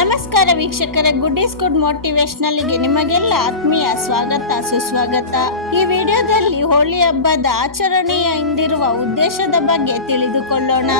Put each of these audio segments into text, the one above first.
ನಮಸ್ಕಾರ ವೀಕ್ಷಕರೇ, good is good ಮೋಟಿವೇಶನಲ್ಗೆ ನಿಮಗೆಲ್ಲ ಆತ್ಮೀಯ ಸ್ವಾಗತ ಸುಸ್ವಾಗತ. ಈ ವಿಡಿಯೋದಲ್ಲಿ ಹೋಳಿ ಹಬ್ಬದ ಆಚರಣೆಯ ಹಿಂದಿರುವ ಉದ್ದೇಶದ ಬಗ್ಗೆ ತಿಳಿದುಕೊಳ್ಳೋಣ.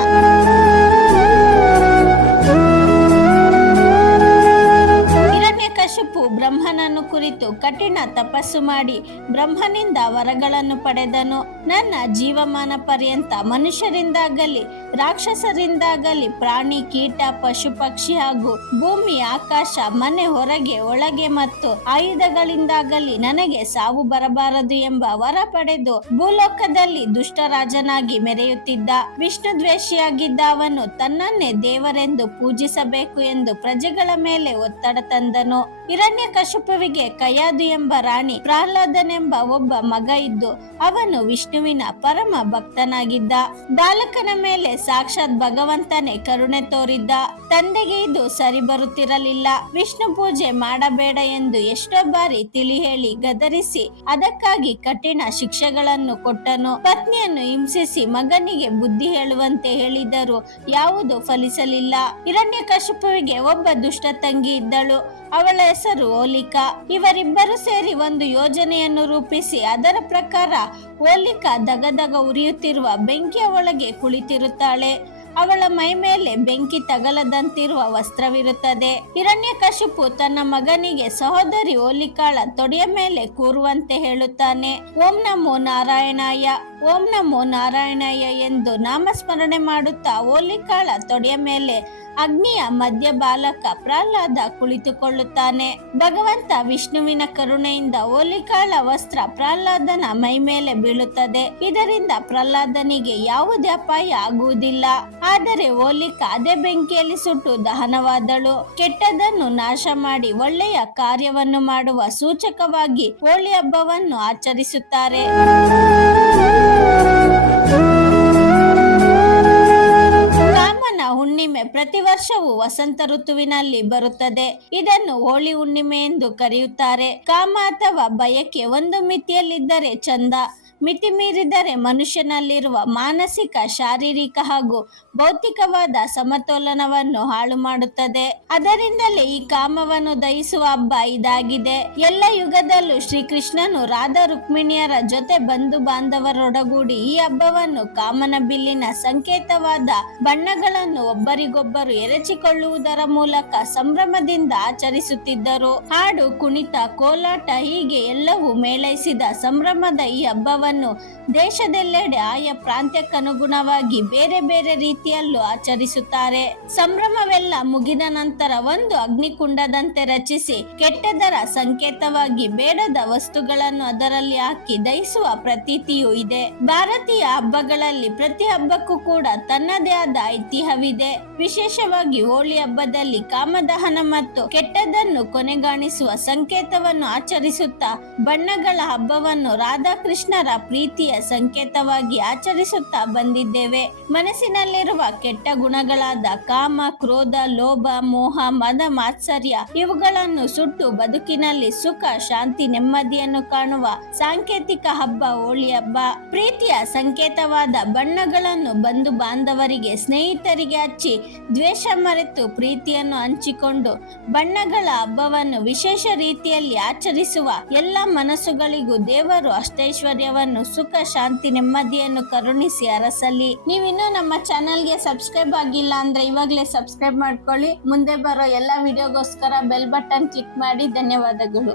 ಹಿರಣ್ಯಕಶಿಪು ಬ್ರಹ್ಮನನ್ನು ಕುರಿತು ಕಠಿಣ ತಪಸ್ಸು ಮಾಡಿ ಬ್ರಹ್ಮನಿಂದ ವರಗಳನ್ನು ಪಡೆದನು. ನನ್ನ ಜೀವಮಾನ ಪರ್ಯಂತ ಮನುಷ್ಯರಿಂದಾಗಲಿ ರಾಕ್ಷಸರಿಂದಾಗಲಿ ಪ್ರಾಣಿ ಕೀಟ ಪಶು ಪಕ್ಷಿ ಹಾಗೂ ಭೂಮಿ ಆಕಾಶ ಮನೆ ಹೊರಗೆ ಒಳಗೆ ಮತ್ತು ಆಯುಧಗಳಿಂದಾಗಲಿ ನನಗೆ ಸಾವು ಬರಬಾರದು ಎಂಬ ವರ ಪಡೆದು ಭೂಲೋಕದಲ್ಲಿ ದುಷ್ಟರಾಜನಾಗಿ ಮೆರೆಯುತ್ತಿದ್ದ ವಿಷ್ಣು ದ್ವೇಷಿಯಾಗಿದ್ದ ಅವನು ತನ್ನನ್ನೇ ದೇವರೆಂದು ಪೂಜಿಸಬೇಕು ಎಂದು ಪ್ರಜೆಗಳ ಮೇಲೆ ಒತ್ತಡ ತಂದನು. ಹಿರಣ್ಯಕಶಿಪುವಿಗೆ ಕಯಾದು ಎಂಬ ರಾಣಿ ಪ್ರಹ್ಲಾದನೆಂಬ ಒಬ್ಬ ಮಗ ಇದ್ದು ಅವನು ವಿಷ್ಣುವಿನ ಪರಮ ಭಕ್ತನಾಗಿದ್ದ. ಬಾಲಕನ ಮೇಲೆ ಸಾಕ್ಷಾತ್ ಭಗವಂತನೇ ಕರುಣೆ ತೋರಿದ್ದ. ತಂದೆಗೆ ಇದು ಸರಿ ಬರುತ್ತಿರಲಿಲ್ಲ. ವಿಷ್ಣು ಪೂಜೆ ಮಾಡಬೇಡ ಎಂದು ಎಷ್ಟೋ ಬಾರಿ ತಿಳಿ ಹೇಳಿ ಗದರಿಸಿ ಅದಕ್ಕಾಗಿ ಕಠಿಣ ಶಿಕ್ಷೆಗಳನ್ನು ಕೊಟ್ಟನು. ಪತ್ನಿಯನ್ನು ಹಿಂಸಿಸಿ ಮಗನಿಗೆ ಬುದ್ಧಿ ಹೇಳುವಂತೆ ಹೇಳಿದರೂ ಯಾವುದು ಫಲಿಸಲಿಲ್ಲ. ಹಿರಣ್ಯಕಶಿಪುವಿಗೆ ಒಬ್ಬ ದುಷ್ಟ ತಂಗಿ ಇದ್ದಳು. ಅವಳ ಹೆಸರು ಹೋಲಿಕಾ. ಇವರಿಬ್ಬರು ಸೇರಿ ಒಂದು ಯೋಜನೆಯನ್ನು ರೂಪಿಸಿ ಅದರ ಪ್ರಕಾರ ಹೋಲಿಕಾ ದಗದಗ ಉರಿಯುತ್ತಿರುವ ಬೆಂಕಿಯ ಒಳಗೆ ಕುಳಿತಿರುತ್ತಾಳೆ. ಅವಳ ಮೈ ಮೇಲೆ ಬೆಂಕಿ ತಗಲದಂತಿರುವ ವಸ್ತ್ರವಿರುತ್ತದೆ. ಹಿರಣ್ಯಕಶಿಪು ತನ್ನ ಮಗನಿಗೆ ಸಹೋದರಿ ಹೋಲಿಕಾಳ ತೊಡೆಯ ಮೇಲೆ ಕೂರುವಂತೆ ಹೇಳುತ್ತಾನೆ. ಓಂ ನಮೋ ನಾರಾಯಣಾಯ, ಓಂ ನಮೋ ನಾರಾಯಣಾಯ ಎಂದು ನಾಮಸ್ಮರಣೆ ಮಾಡುತ್ತಾ ಹೋಲಿಕಾಳ ತೊಡೆಯ ಮೇಲೆ ಅಗ್ನಿಯ ಮಧ್ಯ ಬಾಲಕ ಪ್ರಹ್ಲಾದ ಕುಳಿತುಕೊಳ್ಳುತ್ತಾನೆ. ಭಗವಂತ ವಿಷ್ಣುವಿನ ಕರುಣೆಯಿಂದ ಹೋಲಿಕಾಳ ವಸ್ತ್ರ ಪ್ರಹ್ಲಾದನ ಮೈ ಮೇಲೆ ಬೀಳುತ್ತದೆ. ಇದರಿಂದ ಪ್ರಹ್ಲಾದನಿಗೆ ಯಾವುದೇ ಅಪಾಯ ಆಗುವುದಿಲ್ಲ. ಆದರೆ ಹೋಲಿಕಾ ಅದೇ ಬೆಂಕಿಯಲ್ಲಿ ಸುಟ್ಟು ದಹನವಾದಳು. ಕೆಟ್ಟದನ್ನು ನಾಶ ಮಾಡಿ ಒಳ್ಳೆಯ ಕಾರ್ಯವನ್ನು ಮಾಡುವ ಸೂಚಕವಾಗಿ ಹೋಳಿ ಹಬ್ಬವನ್ನು ಆಚರಿಸುತ್ತಾರೆ. ಹುಣ್ಣಿಮೆ ಪ್ರತಿ ವರ್ಷವೂ ವಸಂತ ಋತುವಿನಲ್ಲಿ ಬರುತ್ತದೆ. ಇದನ್ನು ಹೋಳಿ ಹುಣ್ಣಿಮೆ ಎಂದು ಕರೆಯುತ್ತಾರೆ. ಕಾಮ ಅಥವಾ ಬಯಕೆ ಒಂದು ಮಿತಿಯಲ್ಲಿದ್ದರೆ ಚಂದ. ಮಿತಿ ಮೀರಿದರೆ ಮನುಷ್ಯನಲ್ಲಿರುವ ಮಾನಸಿಕ ಶಾರೀರಿಕ ಹಾಗೂ ಭೌತಿಕವಾದ ಸಮತೋಲನವನ್ನು ಹಾಳು ಮಾಡುತ್ತದೆ. ಅದರಿಂದಲೇ ಈ ಕಾಮವನ್ನು ದಹಿಸುವ ಹಬ್ಬ ಇದಾಗಿದೆ. ಎಲ್ಲ ಯುಗದಲ್ಲೂ ಶ್ರೀಕೃಷ್ಣನು ರಾಧಾ ರುಕ್ಮಿಣಿಯರ ಜೊತೆ ಬಂಧು ಬಾಂಧವರೊಡಗೂಡಿ ಈ ಹಬ್ಬವನ್ನು ಕಾಮನ ಬಿಲ್ಲಿನ ಸಂಕೇತವಾದ ಬಣ್ಣಗಳನ್ನು ಒಬ್ಬರಿಗೊಬ್ಬರು ಎರಚಿಕೊಳ್ಳುವುದರ ಮೂಲಕ ಸಂಭ್ರಮದಿಂದ ಆಚರಿಸುತ್ತಿದ್ದರು. ಹಾಡು, ಕುಣಿತ, ಕೋಲಾಟ ಹೀಗೆ ಎಲ್ಲವೂ ಮೇಳೈಸಿದ ಸಂಭ್ರಮದ ಈ ಹಬ್ಬವನ್ನು ದೇಶದೆಲ್ಲೆಡೆ ಆಯಾ ಪ್ರಾಂತ್ಯಕ್ಕನುಗುಣವಾಗಿ ಬೇರೆ ಬೇರೆ ರೀತಿಯಲ್ಲೂ ಆಚರಿಸುತ್ತಾರೆ. ಸಂಭ್ರಮವೆಲ್ಲ ಮುಗಿದ ನಂತರ ಒಂದು ಅಗ್ನಿಕುಂಡದಂತೆ ರಚಿಸಿ ಕೆಟ್ಟದರ ಸಂಕೇತವಾಗಿ ಬೇಡದ ವಸ್ತುಗಳನ್ನು ಅದರಲ್ಲಿ ಹಾಕಿ ದಹಿಸುವ ಪ್ರತೀತಿಯೂ ಇದೆ. ಭಾರತೀಯ ಹಬ್ಬಗಳಲ್ಲಿ ಪ್ರತಿ ಹಬ್ಬಕ್ಕೂ ಕೂಡ ತನ್ನದೇ ಆದ ಐತಿಹ್ಯವಿದೆ. ವಿಶೇಷವಾಗಿ ಹೋಳಿ ಹಬ್ಬದಲ್ಲಿ ಕಾಮದಹನ ಮತ್ತು ಕೆಟ್ಟದನ್ನು ಕೊನೆಗಾಣಿಸುವ ಸಂಕೇತವನ್ನು ಆಚರಿಸುತ್ತಾ ಬಣ್ಣಗಳ ಹಬ್ಬವನ್ನು ರಾಧಾಕೃಷ್ಣರ ಪ್ರೀತಿಯ ಸಂಕೇತವಾಗಿ ಆಚರಿಸುತ್ತಾ ಬಂದಿದ್ದೇವೆ. ಮನಸ್ಸಿನಲ್ಲಿರುವ ಕೆಟ್ಟ ಗುಣಗಳಾದ ಕಾಮ, ಕ್ರೋಧ, ಲೋಭ, ಮೋಹ, ಮದ, ಮಾತ್ಸರ್ಯ ಇವುಗಳನ್ನು ಸುಟ್ಟು ಬದುಕಿನಲ್ಲಿ ಸುಖ, ಶಾಂತಿ, ನೆಮ್ಮದಿಯನ್ನು ಕಾಣುವ ಸಾಂಕೇತಿಕ ಹಬ್ಬ ಹೋಳಿ ಹಬ್ಬ. ಪ್ರೀತಿಯ ಸಂಕೇತವಾದ ಬಣ್ಣಗಳನ್ನು ಬಂಧು ಬಾಂಧವರಿಗೆ, ಸ್ನೇಹಿತರಿಗೆ ಹಚ್ಚಿ ದ್ವೇಷ ಮರೆತು ಪ್ರೀತಿಯನ್ನು ಹಂಚಿಕೊಂಡು ಬಣ್ಣಗಳ ಹಬ್ಬವನ್ನು ವಿಶೇಷ ರೀತಿಯಲ್ಲಿ ಆಚರಿಸುವ ಎಲ್ಲ ಮನಸ್ಸುಗಳಿಗೂ ದೇವರು ಅಷ್ಟೈಶ್ವರ್ಯವನ್ನು, ಸುಖ, ಶಾಂತಿ, ನೆಮ್ಮದಿಯನ್ನು ಕರುಣಿಸಿ ಅರಸಲಿ. ನೀವಿನ್ನೂ ನಮ್ಮ ಚಾನೆಲ್ಗೆ ಸಬ್ಸ್ಕ್ರೈಬ್ ಆಗಿಲ್ಲ ಅಂದ್ರೆ ಇವಾಗಲೇ ಸಬ್ಸ್ಕ್ರೈಬ್ ಮಾಡ್ಕೊಳ್ಳಿ. ಮುಂದೆ ಬರೋ ಎಲ್ಲ ವಿಡಿಯೋಗೋಸ್ಕರ ಬೆಲ್ ಬಟನ್ ಕ್ಲಿಕ್ ಮಾಡಿ. ಧನ್ಯವಾದಗಳು.